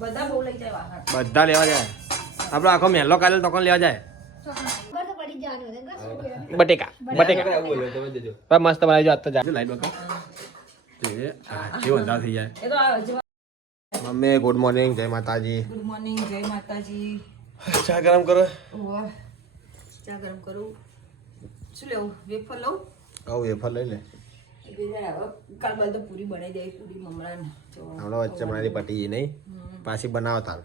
બધા બહુ લઈ જાય બધા લેવા જાય. આપણો આખો મહેલો કાલે તો કોણ લેવા જાય? બટેકા બટેકા. પણ મસ્ત બનાવી જો આજ તો જાજો લાઈટ બકા થઈ જાય. એ તો આ હજુ મમ્મી ગુડ મોર્નિંગ જય માતાજી. ગુડ મોર્નિંગ જય માતાજી. ચા ગરમ કરો. ચા ગરમ કરું. શું લેવું? વેફર લઉં? આવું વેફર લઈ લે. એ બે જણા હવે કાલ બાલ તો પૂરી બનાવી દે પૂરી મમરા હમણાં વચ્ચે બનાવી પટી ગઈ નહીં. પાછી બનાવો તાર.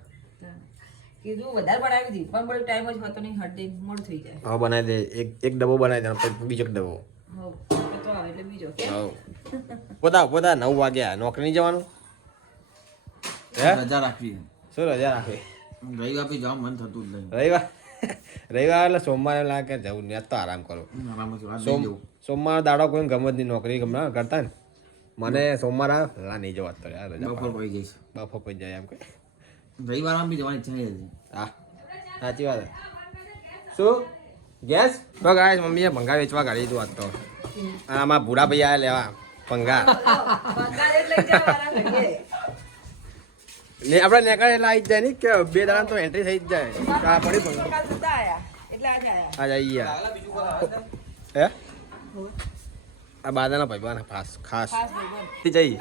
કીધું વધારે બનાવી હતી પણ બધી ટાઈમ જ હોતો નહીં હટ દે મોડ થઈ જાય. હવે બનાવી દે એક એક ડબ્બો બનાવી દે પછી બીજો ડબ્બો. પોતા પોતા નવ વાગ્યા નોકરી જવાનું? હે? રજા રાખવી શું રજા રાખવી? રવિવાર આપી જવા મન થતું જ નહીં. રવિવાર? રવિવાર એટલે સોમવારે લાગે જવું નહીં તો આરામ કરો. આરામ સોમ જવું. સોમવાર દાડો કોઈ ગમે જ નહીં નોકરી ગમે કરતા ને. મને સોમવાર આવે લા નહીં જવા તો યાર રજા બપોર પડી જઈશ. બફો પડી જાય એમ કે. રવિવારમાં બી જવાની ઈચ્છા નહીં હા સાચી વાત શું? ગેસ? તો ગાય મમ્મીએ ભંગા વેચવા કાઢી દીધું આજ તો. આમાં ભૂરા ભાઈ આયા લેવા ભંગા જ. ને આપણે નેકળે એટલે આવી જ જાય ને કે બે દાડા તો એન્ટ્રી થઈ જ જાય. આ પડી ભંગા કાલ બધા આયા એટલે આજે આયા. આ હે? આ બાદાના ભાઈબાના ખાસ ખાસ. ખાસ ભગવાન જઈ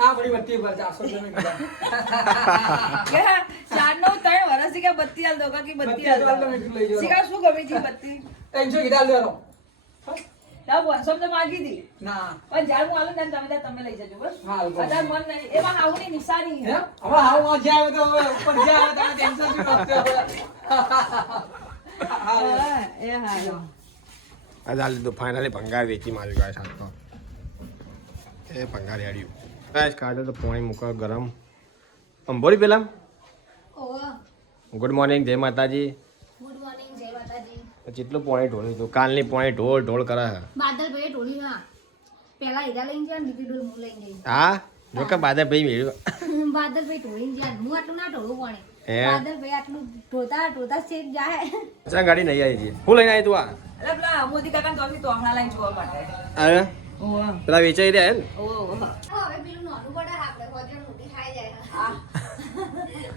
ચાર નો ત્રણ વરસ કે બત્તી હાલ દો કે બત્તી હાલ દો સીગા શું ગમે છે બત્તી? ના પાંચસો તો માંગી ના. પણ જાર હું આલું ને તમે તમે લઈ જજો બસ. બધા મન નહીં. એમાં હાવની નિશાની હે. હા, એ હાલો આ લીધું. ફાઇનલી ભંગાર વેચી મારી ગાય સાથ તો એ ભંગાર હેડ્યું ગાય કાઢે તો પાણી મૂકવા ગરમ. અંબોરી પેલા ગુડ મોર્નિંગ જય માતાજી. જેટલું પાણી ઢોળ્યું હતું કાલની પાણી ઢોળ ઢોળ કરે છે. બાદલ ભાઈ ઢોળી હા. પેલા હીરા લઈને ગયા બીજી ઢોળ હું લઈને ગઈ. હા? જો કે બાદે ભાઈ મેળ્યું. બાદલ ભાઈ ઢોળીને ગયા. હું આટલું ના ઢોળું પાણી. હે? ભાઈ આટલું ઢોતા ઢોતા શેઠ જાય ચા ગાડી નહીં આવી છે. હું લઈને આવી તું આ? એટલે પેલા મોદી કાકા તોફી તોહણા લઈને જોવા માટે. અરે? પેલા વેચાઈ રહ્યા ને ઓહ હવે પેલું નાનું પડે આપણે હોજર મોટી ખાઈ જાય. આ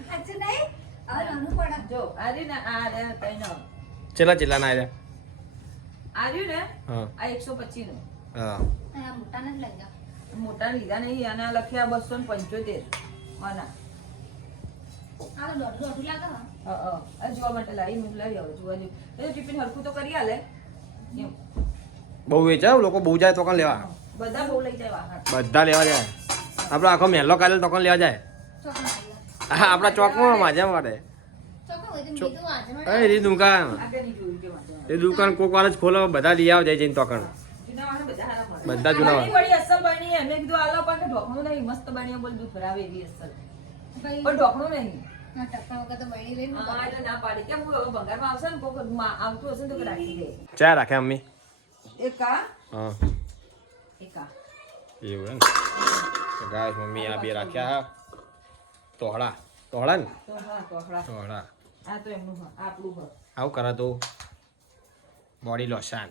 સાચું નહીં? હવે નાનું પડે. જો આર્યું ને આ રે તઈનો ચેલા ચેલા ના આવ્યા આર્યું ને? આ એકસો પચીસનું હા મોટા નથી લઈ મોટા લીધા નહીં અને લખ્યા બસો ને પંચોતેર. આ તો દોઢ દોઢ લાગે હા. અ, અ. આ જોવા માટે લાવી મોકલાવી આવો જોવા જેવું એ ટિફિન હરખું તો કરી આલે. બહુ વેચાય લોકો બહુ જાય તો કોણ લેવા? બધા બહુ લઈ જાય બધા લેવા જાય. આપણો આખો મહેલો કાલે તો કોણ લેવા જાય? હા આપણા ચોકમાં માજા માટે એ દુકાન. એ દુકાન કોક વાર જ ખોલો બધા લઈ આવ જાય જઈને તોકણ બધા જૂના અસલ બની એમને કીધું આલો પણ ઢોકણું નહીં મસ્ત બની બોલ દૂધ ભરાવે એવી અસલ. પણ ઢોકણું નહીં. ચા રાખે મમ્મી? એક? હા. એક. એવું એમ? ગાય મમ્મી આ બે રાખ્યા હા. તોહળા. તોહળા ને? તો તોહળા. આ તો એમનું આપણું આવું કરા તો. બોડી લોશન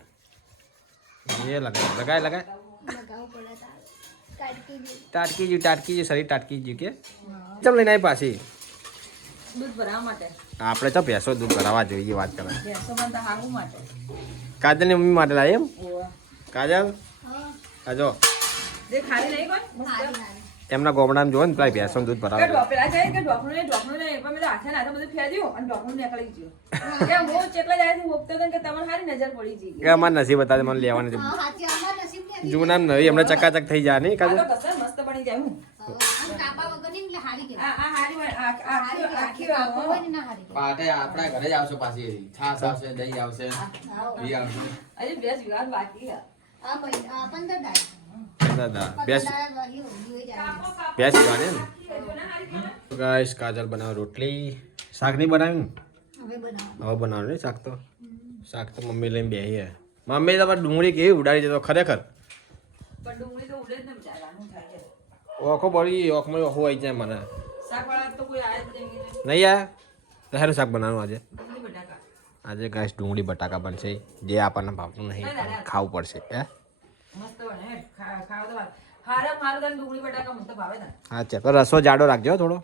એ લગાય લગાય લગાય. ટાટકી જ્યું ટાટકી જ્યું શરીર ટાટકી જ્યું કે. ચમ લઈને આવી પાછી. દૂધ ભરાવા માટે. આપણે તો ભેંસો દૂધ ભરાવા જોઈએ વાત કરે. ભેંસો હાગું માટે. કાજલની મમ્મી માટે લાવી એમ? કાજલ? હાજો જે ખાલી નહીં કોઈ? મસ્ત. હારી હારી એમના ગોમડામાં જોવો ને પેલા ભેંસો દૂધ ભરાવે પેલા જાય કે ઢોકણું નહીં, ઢોકણું નહીં. પણ મેં હાથે ને બધું ફેર્યું અને ઢોકણું નીકળી ગયું. કે હું ચેટલા દાડાથી હોપતો કે તમારે સારી નજર પડી ગઈ. કે અમારે નસીબ હતા મને લેવાની જૂના નવી એમને ચકાચક થઈ જાય નહીં આ કાજલ? મસ્ત બની જાય હું. પાટે આપણા ઘરે જ આવશે પાછી. છાસ આવશે દહીં આવશે ઘી આવશે. હજી બેસ વિવાદ બાકી. આ પંદર કાજલ બનાવે રોટલી. શાક નહીં બનાવ્યું ને? હવે બનાવ્યું નહીં શાક તો? શાક તો મમ્મી લઈને બેસી મમ્મી તમારે ડુંગળી કેવી ઉડાડી દેતો ખરેખર? પણ ડુંગળી તો ઉડે જ ને. ઓખો બળી ઓખમાં ઓખો આવી જાય મને. નહીં યાર તારું શાક બનાવવાનું આજે. આજે ગાઈસ ડુંગળી બટાકા બનશે. જે આપણને ભાવતું નહીં ખાવું પડશે હે? હે. ચાલ પણ રસો જાડો રાખજો થોડો.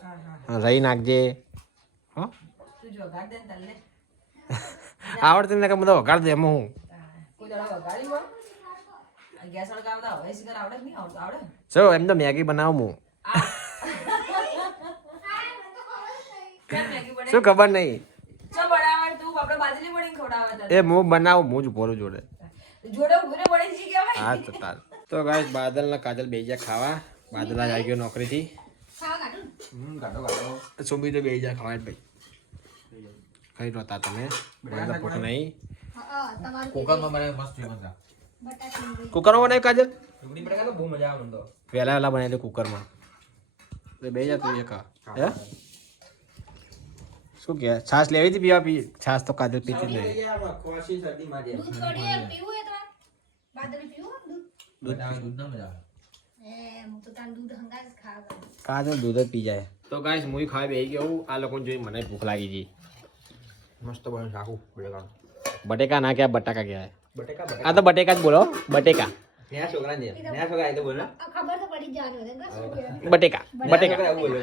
રહી નાખજે. આવડતું ને કે બધો વગાડ દે એમાં હું. હોય. નહીં આવડે. ને? ચલો એમ તો મેગી બનાવું હું શું ખબર નહીં બનાવે એ હું બનાવું હું જ પોરું જોડે. હા તો તાર. તો ગાય બાદલ ના કાજલ બે જા ખાવા. બાદલ આજ આવી ગયો નોકરીથી. ખાવા કાઢું હમ કાઢો કાઢો સુબી તો બે જા ખાવા જ ભાઈ. ખાઈ રોતા તમે. ભૂખ નહીં. કુકરમાં તમારું મને મસ્ત કુકરમાં બનાવ્યું કાજલ? ડુંગળી બટાકા તો બહુ મજા આવે મને તો. વહેલા વહેલા બનાવી દે કુકરમાં. તો બે જા તું એ ખા હે? શું કે? છાશ લેવી હતી પીવા પી? છાશ તો કાજલ પીતી જ નહીં. ખોસી શરદી મારી દૂધ કઢી એમ પીવું એ તમારે બાદરી પીવું દૂધ? દૂધ આવે દૂધ ના મજા આવે. એ હું તો તાર દૂધ હંગાજ ખાવા કરું. કાજલ દૂધ જ પી જાય. તો ગાઈસ મુઈ ખાઈ બેસી ગયો આ લોકોને જોઈ મને ભૂખ લાગી ગઈ મસ્ત બને શાકું બટેકા બટેકા ના ક્યાં બટાકા ક્યાં બટેકા. આ તો બટેકા જ બોલો બટેકા. નયા છોકરા ને નયા છોકરા તો બોલ. ખબર તો પડી જ જવાની હોય ને, શું કહેવાય? બટેકા બટેકા.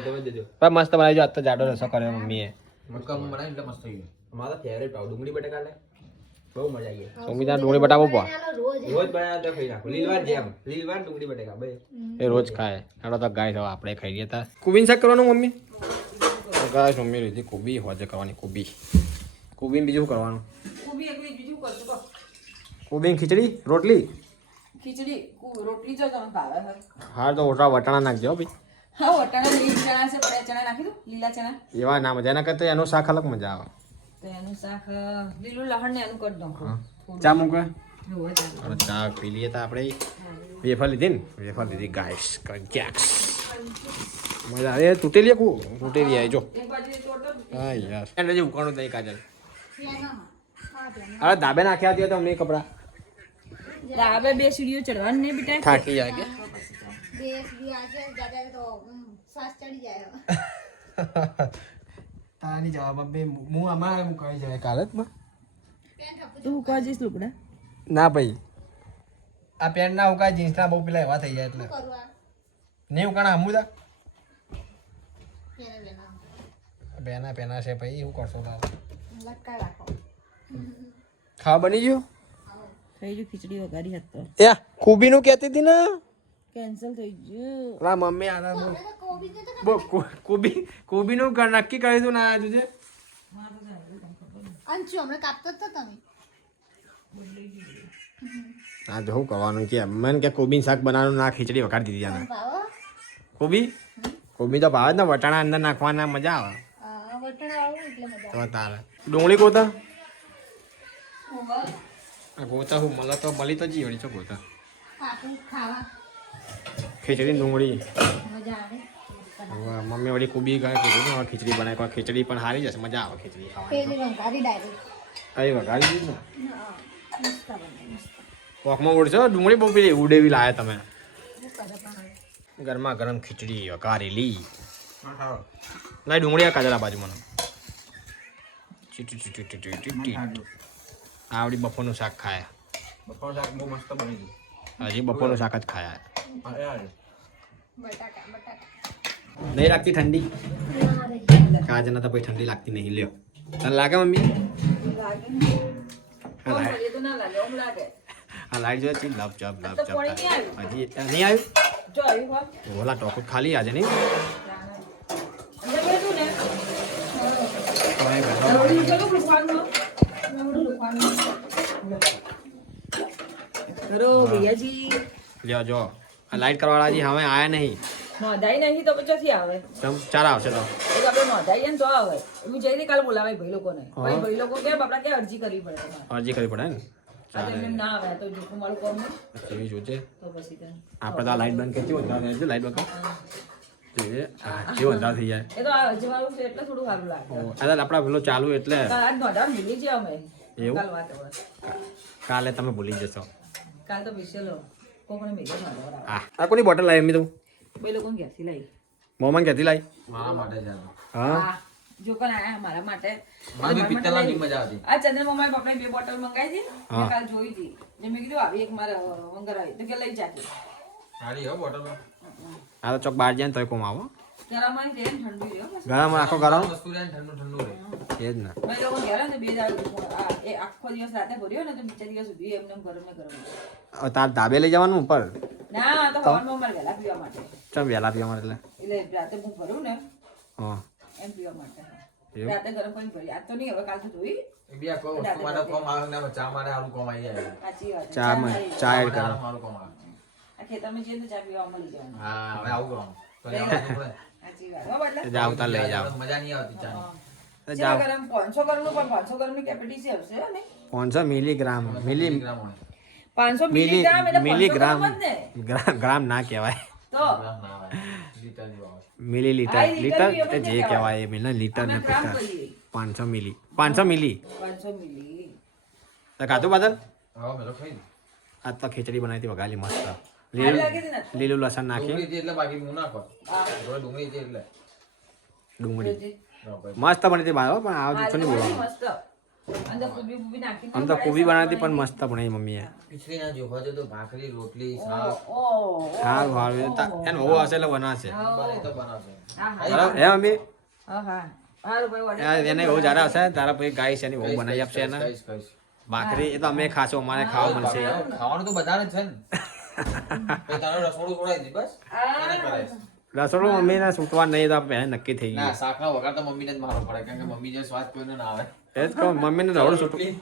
તમે પણ મસ્ત બનાવી જો આજ તો જાડો રસો કર્યો મમ્મીએ. મક્કા બનાવી એટલે મસ્ત થઈ ગયું ફેવરેટ પાવ ડુંગળી બટેકા લે. બહુ મજા આવી સુમિતા ડુંગળી બટાકો પો રોજ. રોજ તો ખાઈ નાખું. લીલવાર જેમ લીલવાર ડુંગળી બટેકા બે એ રોજ ખાય. તો ગાય તો આપણે ખાઈ ગયા તા કુબીન શાક કરવાનું મમ્મી? ગાય મમ્મી લીધી કુબી હોજે કરવાની કુબી. કુબીન બીજું શું કરવાનું? કુબી એકલી બીજું કુબીન ખીચડી રોટલી? ખીચડી રોટલી જો તમે ભાવે હોય હા તો ઓટલા વટાણા નાખજો ભાઈ. હા વટાણા લીલા ચણા છે પડ્યા ચણા નાખી દો લીલા ચણા. એવા ના મજા એના કરતા એનું શાક અલગ મજા આવે. તો એનું શાક લીલું લહણ ને એનું કરી દો ચા મૂકે ચા. પી લઈએ તો આપણે. વેફર લીધી ને? વેફર લીધી ગાઈસ ક્રેક્સ મજા આવે. તૂટેલી કુ તૂટેલી આવી જો. એક બાજુ તોડતો હા યાર. એને જે ઉકાણું દહીં કાજલ. પેનામાં. હા, પેનામાં. અરે દાબે નાખ્યા હતી તો અમને કપડા. આપણે બે સીડીઓ ચડવાની નહીં બેટા. થાકી જાય કે? બે સુધી આજે દાદા તો શ્વાસ ચડી જાય તારી જવાબ બે હું અમારે હું કહી જાય કાલતમાં માં તું કહો જઈશ લુકડા ના ભાઈ. આ પેન્ટ ના ઉકાય જીન્સના બહુ પેલા એવા થઈ જાય એટલે. નહીં ઉકાણા હમુદા બેના પેના છે ભાઈ હું કરશો તાર? લટકાઈ રાખો. ખાવા બની ગયો? થઈ ગયું ખીચડી વઘારી હતો. એ કુબીનું કહેતી હતી ને? કેન્સલ થઈ ગયું. લા મમ્મી આના બો કોબી નું તો બો કુબી કુબીનું ક- નક્કી કરી તું ના તુજે અંચુ હમણાં કાપતો તો તમે? આ જો કવાનું કરવાનું કે મને કે કોબી શાક બનાવવાનું ના ખીચડી વગાડી દીધી આને. કોબી કોબી તો ભાવે જ ને વટાણા અંદર નાખવાના મજા આવે. વટાણા આવે એટલે મજા તો તારે. ડુંગળી કોતા આ ગોતા હું મળે તો મળી તો જી વળી છો ગોતા ખીચડી ડુંગળી. મજા મમ્મી વળી કુબી ગાય કીધું ને ખીચડી બનાવી કોઈ ખીચડી પણ સારી જશે મજા આવે ખીચડી ખાવાની. વગાડી દીધી ને પોખમાં ઉડશો? ડુંગળી બહુ પેલી ઉડેવી લાયા તમે. ગરમા ગરમ ખીચડી વઘારેલી ના ડુંગળી આ કાજલ બાજુ મને ચીટી ચીટી ચીટી ચીટી. આવડી બપોરનું શાક ખાયા. બપોર શાક બહુ મસ્ત બની ગયું. હજી બપોરનું શાક જ ખાયા. નહીં લાગતી ઠંડી? ના રે કાજલ તો ભાઈ ઠંડી લાગતી નહીં લ્યો. તને લાગે મમ્મી? હા લાગે. એ તો ના લાગે ઓમ લાગે. આ લાઈટ જોઈએ છે લપ ચપ લપ આવ્યું. હજી નહીં આવ્યું? ઓલા ટોકુટ ખાલી આજે નહીં? ના, કરો ભૈયાજી. લ્યો જો. આ લાઈટ કરવાવાળા હજી હવે આયા નહીં. નોંધાઈ નહીં તો પછી આવે. તમ ચાર આવશે તો. એક આપણે નોંધાઈએ ને તો આવે. હું જઈને કાલ બોલાવે ભાઈ લોકોને. ભાઈ ભાઈ લોકો કેમ? આપણે કે અરજી કરવી પડે અરજી કરવી પડે ને? આપણે તો લાઈટ બંધ કરી હોય લાઈટ બંધ કર અંધાર થઈ જાય? એ તો આ છે એટલે થોડું સારું લાગે. આપણા પેલો ચાલુ એટલે. કાલ આજ નોંધા મિલી છે અમે. એવું? કાલ વાત હવે કાલે તમે ભૂલી જશો. કાલ તો વિશેલો કોકને મિલે નોંધા હા. આ કોની બોટલ લાવી એમની તું? ભાઈ લોકો ઘેરથી લાવી. મોમાં ક્યાંથી લાવી? મારા માટે. હા? જો આયા મારા. મજા આવતી. આ ચંદ્રમામાએ બાપને બે બોટલ મંગાવી હતી કાલ જોઈ હતી. મેં કીધું આવી એક મારે મંગાવી તો કે લઈ જાતી સારી હો બોટલ આ તો ચોક બહાર જાય ને તોય કોમ આવો. ગરમ રાખો ગરમ? વસ્તુ રહે ઠંડુ ઠંડુ રહે. એ જ ને. મેં લોકો ઘેર ને બે દાડો એ આખો દિવસ રાતે ભર્યો ને તો બીજા દિવસ સુધી એમને ગરમ ને ગરમ તાર ધાબે લઈ જવાનું ઉપર? ના તો હવારમાં મારે વહેલા પીવા માટે. ચમ વહેલા પીવા માટે એટલે? એટલે રાતે હું ભરું ને હા. એમ પીવા માટે. રાતે ગરમ પાણી ભરી. આજ તો નહીં હવે કાલ તો ધોઈ. એ બી વસ્તુ માટે કોમ આવે ને ચા મારે સારું કોમ આવી જાય. ચા ચા એડ કરો. મારું કોમ આવે. આ ખેતરમાં જઈએ તો ચા પીવા મળી જવાનું. હા હવે આવું પડે. સાચી વાત. જાવ તાર લઈ જાવ મજા નહીં આવતી ચા પાંચસો મિલીગ્રામ મિલી પાંચસો મિલીગ્રામ મિલીગ્રામ ગ્રામ ને. કહેવાય. તો? મિલી લીટર લીટર જે કહેવાય? એ મિલી લીટર ને પચાસ. પાંચસો મિલી. પાંચસો મિલી. પાંચસો મિલી. ખાધું બાદલ? હવે મેં તો ખાઈ લીધું. તો ખીચડી બનાવી હતી વઘાલી મસ્ત. લીલું લસણ નાખી. એટલે બાકી હું ડુંગળી એટલે. ડુંગળી. મસ્ત બની હતી બાળો પણ આ જૂઠું નહીં બોલવાનું આમ તો કોબી બનાવી હતી પણ મસ્ત બનાવી મમ્મીએ. ખીચડી ના જોવા જતો ભાખરી રોટલી શાક. ઓ, ઓ, સારું સારું એને બહુ હશે એટલે બનાવશે. બને તો બનાવશે. હા, હા. બરાબર? હે મમ્મી? એને એવું જરા હશે તારા પછી ગાય છે એની બહુ બનાવી આપશે એને. ભાખરી એ તો અમે ખાશું અમારે ખાવા મળશે. ખાવાનું તો બધાને છે ને. પછી તારું રસોડું મમ્મી ના સૂટવા નહીં તો પહેલા નક્કી થઈ ગયું. શાકનો વગર તો મમ્મીને જ મારો પડે કારણ કે મમ્મી જે સ્વાદ કોઈને ના આવે. એ જ કહું મમ્મીને રવડું સૂટવું રોટલી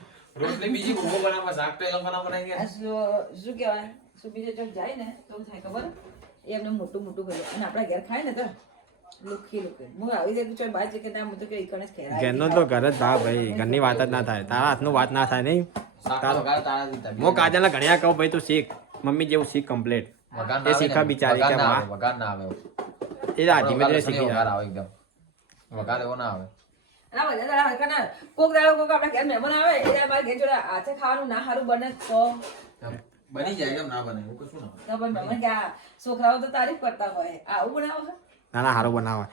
રોટલી બીજી ઊભો બનાવવા શાક તો એ લોકોના બનાવી શું કહેવાય? શું બીજે જાય ને તો થાય ખબર? એ એમને મોટું મોટું કરે અને આપણા ઘેર ખાય ને તો લુખી લુખી. હું આવી જાય ચોય બહાર કે ના હું તો કે ઈકણે જ ખેરાય ઘરનો તો ઘર જ ભાવ ભાઈ ઘરની વાત જ ના થાય. તારા હાથનું વાત ના થાય નહીં. તારો તારા હું કાજલને ઘણ્યા કહું ભાઈ તું શીખ. મમ્મી જેવું શીખ કમ્પ્લીટ એ શીખા બિચારી કે વાહ. આવે, ના આવે. એ આ ધીમે ધીમે શીખી જાય આવે એકદમ. વઘાર એવો ના આવે. ના બધા દાડા હરખા ના કોક દાડો કોક આપણા ઘેર મહેમાન આવે એ દાડે ઘેર જોડે હાથે ખાવાનું ના સારું બને તો. બની જાય કેમ ના બને? એવું કશું ના તો પણ મહેમાન કે આ છોકરાઓ તો તારીફ કરતા હોય. આવું બનાવો ના ના સારું બનાવે.